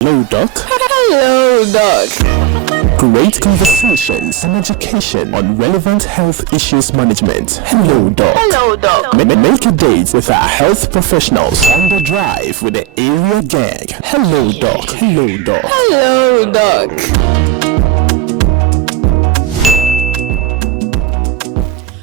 Hello, Doc. Hello, Doc. Great conversations and education on relevant health issues management. Hello, Doc. Hello, Doc. Make a date with our health professionals on the drive with the area gang. Hello, Doc. Hello, Doc. Hello, Doc.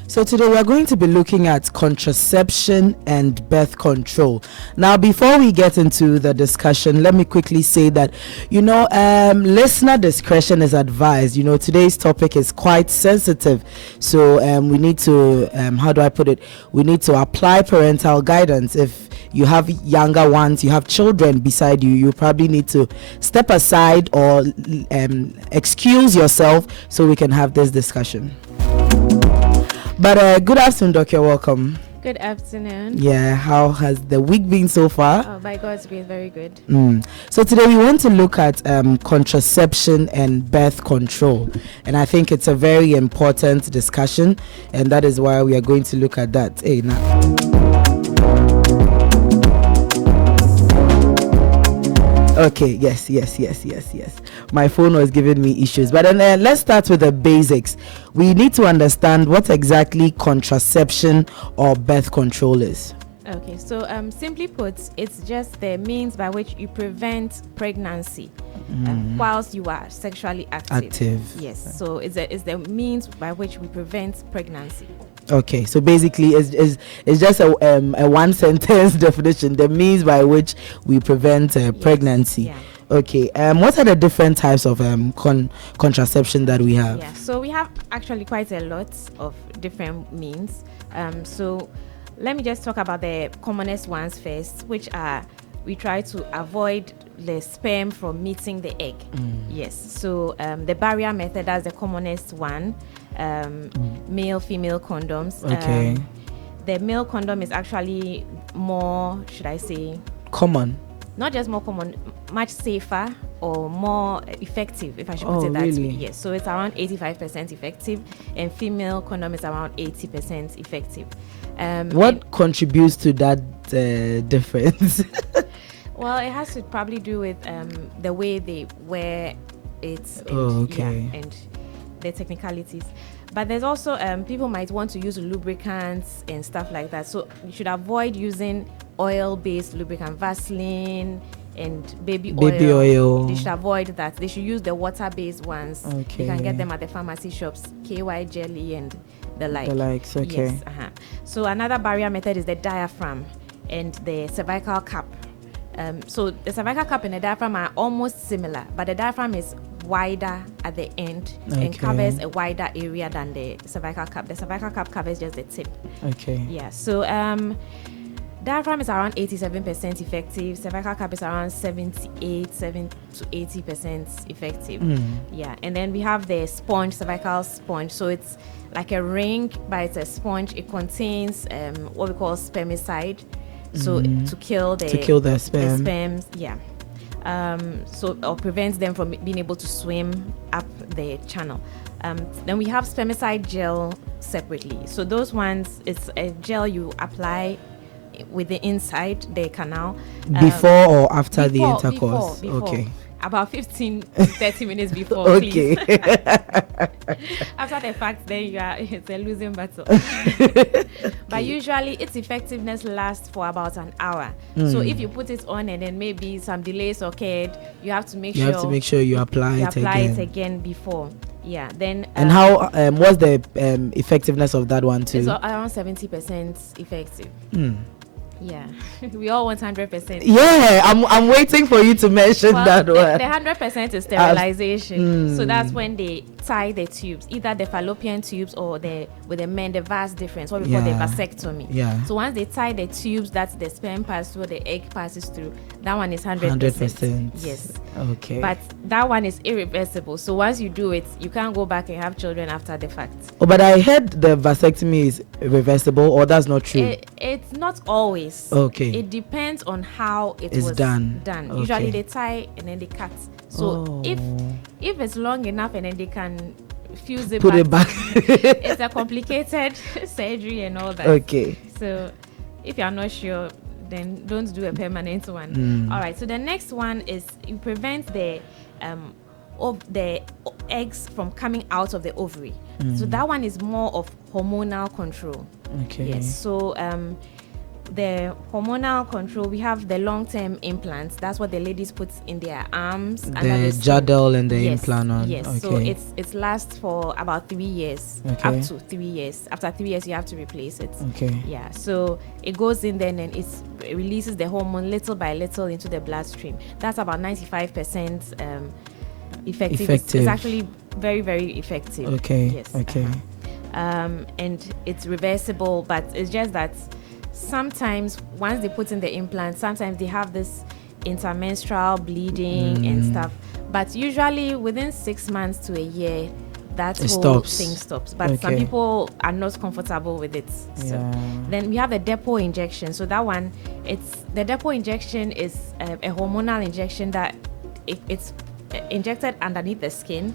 So today we are going to be looking at contraception and birth control. Now, before we get into the discussion, let me quickly say that, listener discretion is advised. Today's topic is quite sensitive. So we need to, we need to apply parental guidance. If you have younger ones, you have children beside you, you probably need to step aside or excuse yourself so we can have this discussion. But good afternoon, Doc. You're welcome. Good afternoon. Yeah, how has the week been so far? Oh, by God's grace, very good. So today we want to look at contraception and birth control. And I think it's a very important discussion. And that is why we are going to look at that. Hey, now. Okay, yes. My phone was giving me issues. But then let's start with the basics. We need to understand what exactly contraception or birth control is. Okay, so simply put, it's just the means by which you prevent pregnancy whilst you are sexually active. Yes, so it's the means by which we prevent pregnancy. Okay, so basically it's just a one sentence definition, the means by which we prevent pregnancy. Yeah. Okay, what are the different types of contraception that we have? Yeah, so we have actually quite a lot of different means. So let me just talk about the commonest ones first, which are we try to avoid the sperm from meeting the egg. Yes, so the barrier method, that's the commonest one. Male-female condoms. Okay. The male condom is actually more, should I say, Common. not just more common, much safer or more effective, if I should put it that really? way. Yes, so it's around 85% effective, and female condom is around 80% effective. What contributes to that difference? Well, it has to probably do with the way they wear it. And the technicalities. But there's also people might want to use lubricants and stuff like that. So you should avoid using oil-based lubricant, Vaseline and baby oil. They should avoid that. They should use the water-based ones. Okay. You can get them at the pharmacy shops, KY jelly and the like. The likes, okay. Yes. So another barrier method is the diaphragm and the cervical cap. So the cervical cap and the diaphragm are almost similar, but the diaphragm is wider at the end and covers a wider area than the cervical cap. The cervical cap covers just the tip. Okay. Yeah. So diaphragm is around 87% effective. Cervical cap is around 7 to 80% effective. Yeah. And then we have the sponge, cervical sponge. So it's like a ring, but it's a sponge. It contains what we call spermicide. So to kill the sperms, yeah. So or prevents them from being able to swim up the channel. Then we have spermicide gel separately. So those ones, it's a gel you apply with the inside the canal. Before or after the intercourse? Before. Okay. About 15-30 minutes before. Okay. Please. After the fact, then it's a losing battle. But usually its effectiveness lasts for about an hour. So if you put it on and then maybe some delays occurred, you have to make sure you apply it again before. Yeah. Then and how what's the effectiveness of that one too? It's around 70% effective. Yeah, we all want 100%. Yeah, I'm waiting for you to mention that one. The 100% is sterilization. So that's when they tie the tubes, either the fallopian tubes or with the men, the vas difference, what we call the vasectomy. Yeah. So once they tie the tubes that the sperm passes through, the egg passes through, that one is 100%. Yes. Okay. But that one is irreversible. So once you do it, you can't go back and have children after the fact. Oh, but I heard the vasectomy is reversible, or that's not true? It's not always. Okay. It depends on how it was done. Okay. Usually they tie and then they cut. So if it's long enough and then they can fuse it back. It's a complicated surgery and all that. Okay. So if you're not sure, then don't do a permanent one. All right, so the next one is you prevent the eggs from coming out of the ovary. So that one is more of hormonal control. Okay. Yes. So the hormonal control, we have the long-term implants. That's what the ladies put in their arms. The Jadel and the yes, implant on. Yes. Okay. So it lasts for about 3 years. Okay. Up to 3 years. After 3 years, you have to replace it. Okay. Yeah. So it goes in then and it releases the hormone little by little into the bloodstream. That's about 95% effective. It's actually very, very effective. Okay. Yes. Okay. And it's reversible, but it's just that sometimes once they put in the implant, sometimes they have this intermenstrual bleeding and stuff. But usually within 6 months to a year, that whole thing stops. But some people are not comfortable with it. So then we have the depot injection. So that one, the depot injection is a hormonal injection that it's injected underneath the skin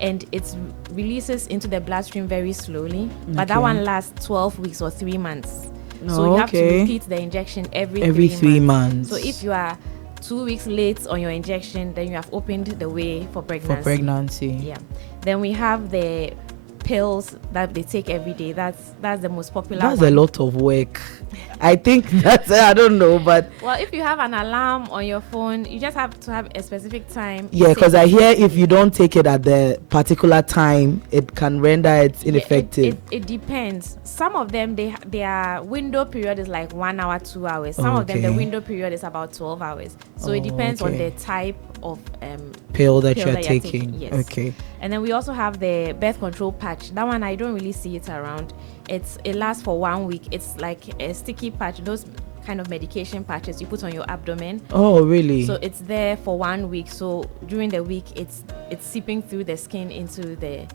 and it releases into the bloodstream very slowly. But that one lasts 12 weeks or 3 months. So you have to repeat the injection every 3 months. So if you are 2 weeks late on your injection, then you have opened the way for pregnancy. Yeah. Then we have the pills that they take every day. That's the most popular one. A lot of work. I think that's, I don't know, but well, if you have an alarm on your phone, you just have to have a specific time. Yeah, because I hear if you don't take it at the particular time, it can render it ineffective. It depends. Some of them, their window period is like 1 hour, 2 hours. Some of them, the window period is about 12 hours. So it depends on the type of pill that you're taking. Yes. Okay. And then we also have the birth control patch. That one I don't really see it around. It lasts for 1 week. It's like a sticky patch, those kind of medication patches you put on your abdomen. Oh, really? So it's there for 1 week. So during the week, it's seeping through the skin into the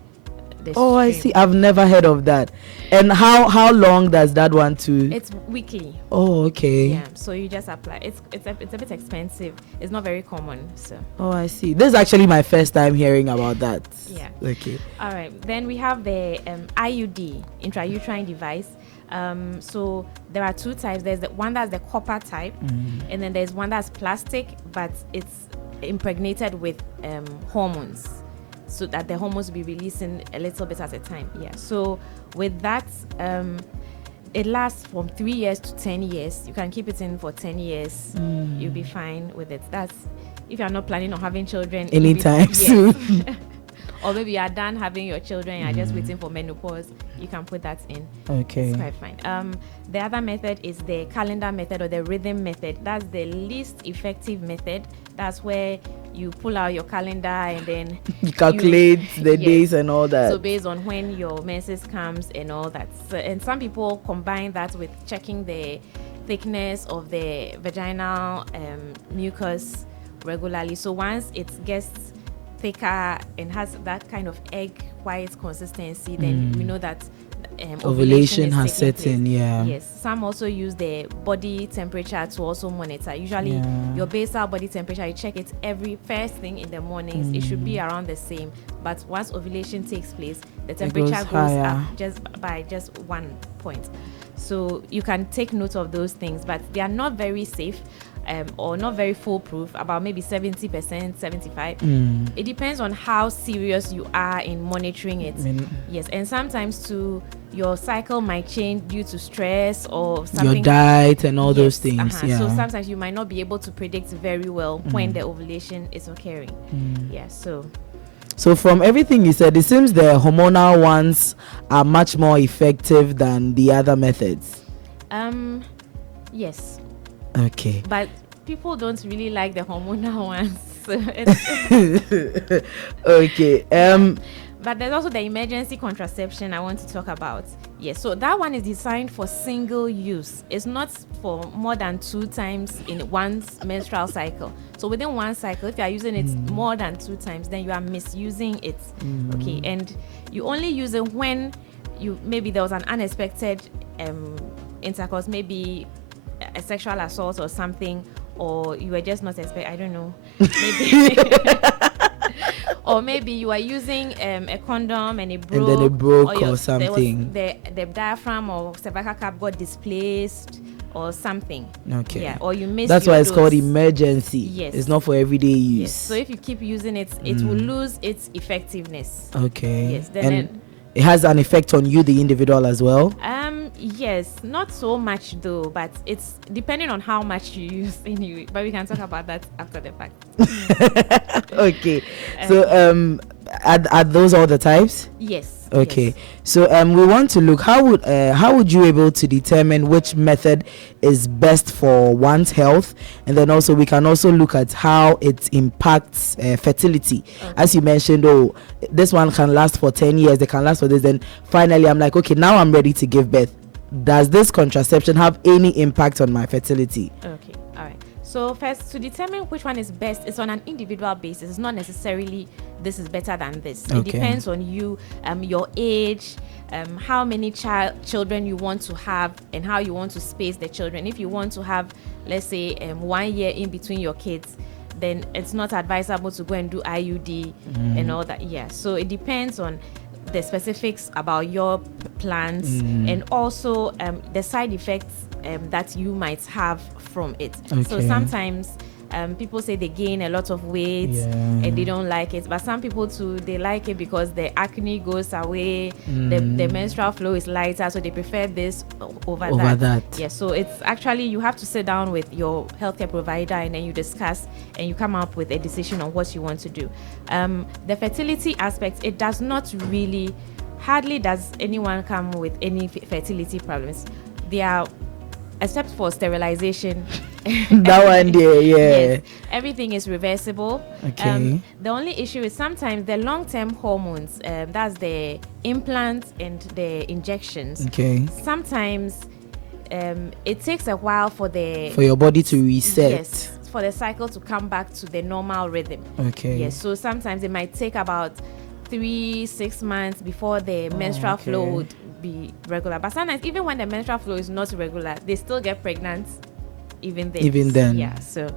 Oh, I see. I've never heard of that. And how long does that one to? It's weekly. Oh, okay. Yeah. So you just apply. It's a bit expensive. It's not very common. So. Oh, I see. This is actually my first time hearing about that. Yeah. Okay. All right. Then we have the IUD, intrauterine device. So there are 2 types. There's the one that's the copper type, and then there's one that's plastic, but it's impregnated with hormones, so that the hormones will be releasing a little bit at a time. Yeah. So with that, it lasts from 3 years to 10 years. You can keep it in for 10 years. You'll be fine with it. That's if you're not planning on having children anytime soon. Or maybe you are done having your children, you're just waiting for menopause, you can put that in. Okay. It's quite fine. The other method is the calendar method or the rhythm method. That's the least effective method. That's where you pull out your calendar and then you calculate the days and all that. So based on when your menses comes and all that. So, and some people combine that with checking the thickness of the vaginal mucus regularly. So once it gets thicker and has that kind of egg white consistency, then we know that ovulation has set in. Yes. Some also use the body temperature to also monitor. Usually your basal body temperature, you check it every first thing in the mornings. It should be around the same, but once ovulation takes place, the temperature goes up just 1 point. So you can take note of those things, but they are not very safe. Or not very foolproof, about maybe 70%, 75%. It depends on how serious you are in monitoring it. Yes, and sometimes too, your cycle might change due to stress or something. Your diet and all those things. So sometimes you might not be able to predict very well when the ovulation is occurring. Yeah, So from everything you said, it seems the hormonal ones are much more effective than the other methods. Yes. Okay. But people don't really like the hormonal ones. Okay. But there's also the emergency contraception I want to talk about. Yes, so that one is designed for single use. It's not for more than 2 times in one menstrual cycle. So within one cycle, if you are using it more than 2 times, then you are misusing it. Okay, and you only use it when maybe there was an unexpected intercourse, maybe a sexual assault or something, or you were just not I don't know, maybe or maybe you are using a condom and it broke, or something. The diaphragm or cervical cap got displaced or something. Okay. Yeah, or you miss. That's your why it's dose. called emergency. Yes. It's not for everyday use. Yes. So if you keep using it, it will lose its effectiveness. Okay. Yes. And it has an effect on you, the individual, as well. Yes, not so much though, but it's depending on how much you use anyway. But we can talk about that after the fact. Okay. So are those all the types? Yes. Okay. Yes. So we want to look how would you able to determine which method is best for one's health, and then also we can also look at how it impacts fertility. Okay. As you mentioned, this one can last for 10 years, they can last for this, then finally I'm like, okay, now I'm ready to give birth. Does this contraception have any impact on my fertility? Okay. All right. So first, to determine which one is best, it's on an individual basis. It's not necessarily this is better than this. Okay. It depends on you, your age, how many children you want to have, and how you want to space the children. If you want to have, let's say, 1 year in between your kids, then it's not advisable to go and do IUD and all that. Yeah. So it depends on the specifics about your plans and also the side effects that you might have from it. Okay. So sometimes people say they gain a lot of weight and they don't like it, but some people too, they like it because the acne goes away, the menstrual flow is lighter, so they prefer this over that. Yeah, so it's actually, you have to sit down with your healthcare provider and then you discuss and you come up with a decision on what you want to do. The fertility aspect, it does not really, hardly does anyone come with any fertility problems. They are, except for sterilization. That one there, yeah. Yes, everything is reversible. Okay. The only issue is sometimes the long-term hormones, that's the implants and the injections. Okay. Sometimes it takes a while for your body to reset. Yes, for the cycle to come back to the normal rhythm. Okay. Yes, so sometimes it might take about 3-6 months before the menstrual flow would be regular. But sometimes even when the menstrual flow is not regular, they still get pregnant even then. Yeah, so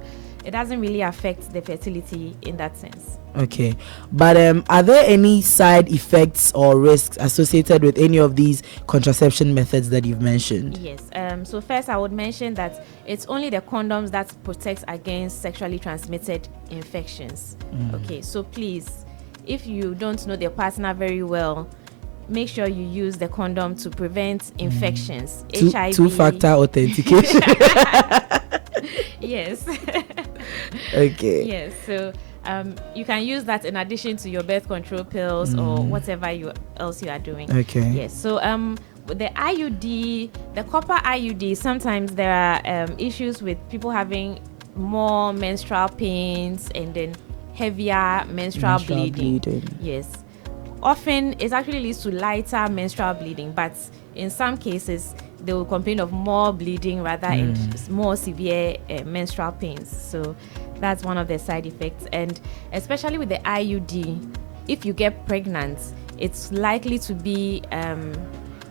it doesn't really affect the fertility in that sense. Okay, but are there any side effects or risks associated with any of these contraception methods that you've mentioned? Yes. So first I would mention that it's only the condoms that protects against sexually transmitted infections. Okay, so please, if you don't know your partner very well, make sure you use the condom to prevent infections. HIV. Two-factor authentication. Yes. Okay. Yes. So you can use that in addition to your birth control pills or whatever else you are doing. Okay. Yes. So the IUD, the copper IUD, sometimes there are issues with people having more menstrual pains and then heavier menstrual bleeding. Yes. Often it actually leads to lighter menstrual bleeding, but in some cases they will complain of more bleeding rather and more severe menstrual pains. So that's one of the side effects. And especially with the IUD, if you get pregnant, it's likely to be an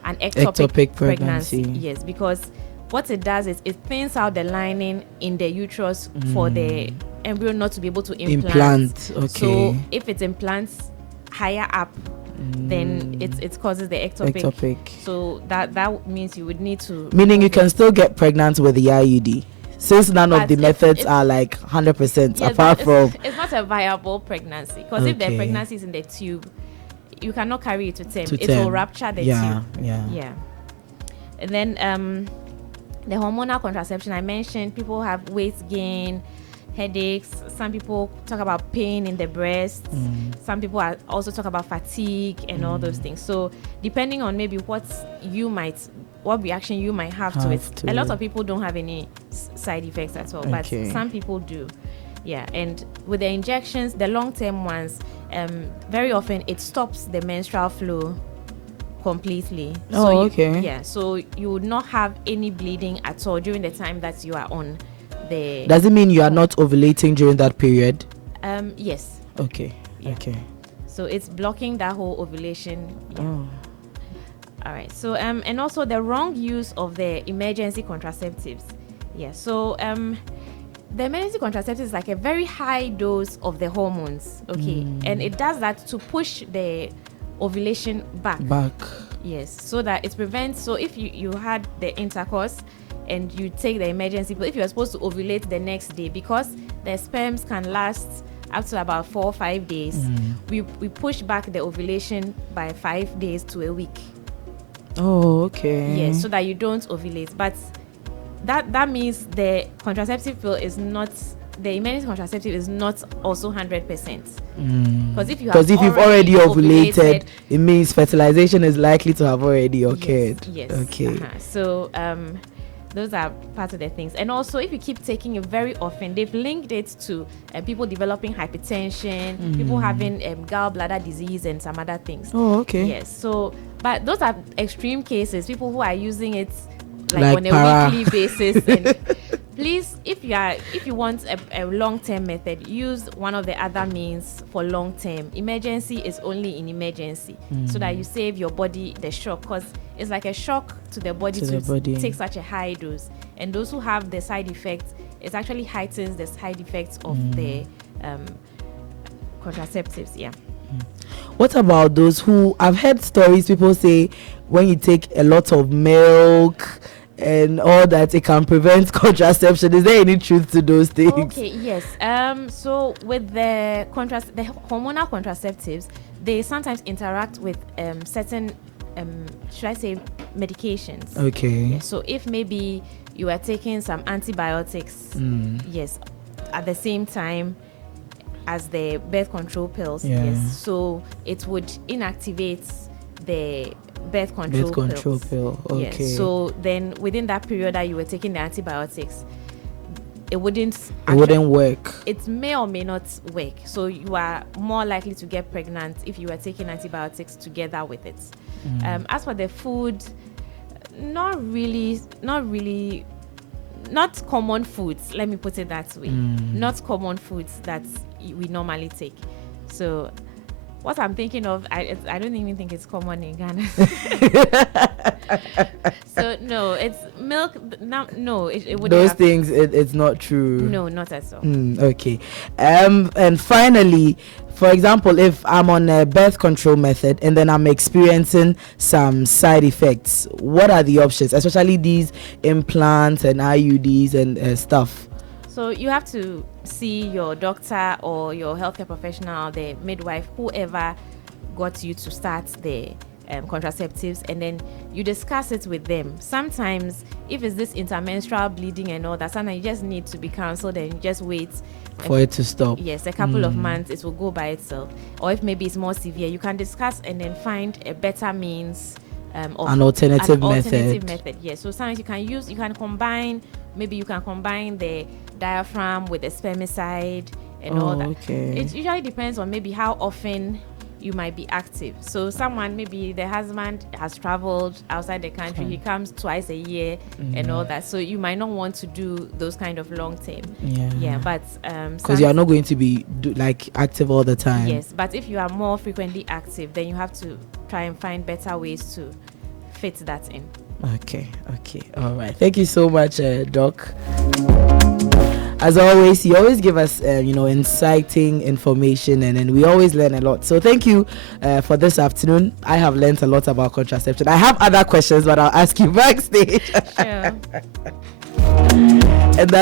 ectopic pregnancy. Yes, because what it does is it thins out the lining in the uterus for the embryo not to be able to implant. Okay. So if it implants higher up, then it causes the ectopic. So that means you would need to. Meaning you can still get pregnant with the IUD, since none of the methods are like 100%. Yes, apart from it's not a viable pregnancy, because if the pregnancy is in the tube, you cannot carry it to term. It will rupture the tube. Yeah. And then the hormonal contraception I mentioned, people have weight gain, headaches. Some people talk about pain in the breast. Some people also talk about fatigue and all those things. So depending on maybe what reaction you might have to it. A lot of people don't have any side effects at all, but some people do. Yeah, and with the injections, the long-term ones, very often it stops the menstrual flow completely. Yeah, so you would not have any bleeding at all during the time that you are on the. Does it mean you are not ovulating during that period? Yes. Okay. Yeah. Okay. So it's blocking that whole ovulation. Yeah. All right. So and also the wrong use of the emergency contraceptives. Yeah. So the emergency contraceptives is like a very high dose of the hormones. Okay, and it does that to push the ovulation back. Yes, so that it prevents. So if you had the intercourse and you take the emergency pill, if you're supposed to ovulate the next day, because the sperms can last up to about 4 or 5 days, we push back the ovulation by 5 days to a week. Oh, okay. Yes, so that you don't ovulate. But that means the contraceptive pill is not, the emergency contraceptive is not also 100%. Because if you've already ovulated, it means fertilization is likely to have already occurred. Yes. Okay. So those are part of the things. And also, if you keep taking it very often, they've linked it to people developing hypertension, people having gallbladder disease, and some other things. Oh, okay. Yes. So, but those are extreme cases. People who are using it like on a weekly basis. And please, if you want a long-term method, use one of the other means for long-term. Emergency is only in emergency, so that you save your body the shock, because it's like a shock to the body to take such a high dose. And those who have the side effects, it actually heightens the side effects of the contraceptives. Yeah. What about those who, I've heard stories, people say when you take a lot of milk and all that, it can prevent contraception. Is there any truth to those things? Okay, yes. So with the hormonal contraceptives, they sometimes interact with certain should I say medications. Okay. Yeah, so if maybe you are taking some antibiotics, yes, at the same time as the birth control pills, yes, so it would inactivate the birth control pill. Okay. Yes. So then within that period that you were taking the antibiotics, it wouldn't work. It may or may not work. So you are more likely to get pregnant if you are taking antibiotics together with it. As for the food, not common foods, let me put it that way. Not common foods that we normally take. So what I'm thinking of, I don't even think it's common in Ghana. So no, it's milk. No, it wouldn't. Those things, it's not true. No, not at all. Okay. And finally, for example, if I'm on a birth control method and then I'm experiencing some side effects, what are the options? Especially these implants and IUDs and stuff. So you have to see your doctor or your healthcare professional, the midwife, whoever got you to start the contraceptives, and then you discuss it with them. Sometimes, if it's this intermenstrual bleeding and all that, sometimes you just need to be counseled and you just wait for it to stop. Yes, a couple of months, it will go by itself. Or if maybe it's more severe, you can discuss and then find a better means of an alternative method. Yes. So sometimes you can combine the diaphragm with the spermicide and all that. Okay. It usually depends on maybe how often you might be active. So someone, maybe the husband has traveled outside the country, he comes twice a year and all that, so you might not want to do those kind of long term. But because you are not going to be active all the time. Yes, but if you are more frequently active, then you have to try and find better ways to fit that in. Okay, all right. Thank you so much, Doc. As always, you always give us, inciting information, and we always learn a lot. So thank you for this afternoon. I have learned a lot about contraception. I have other questions, but I'll ask you backstage. Sure.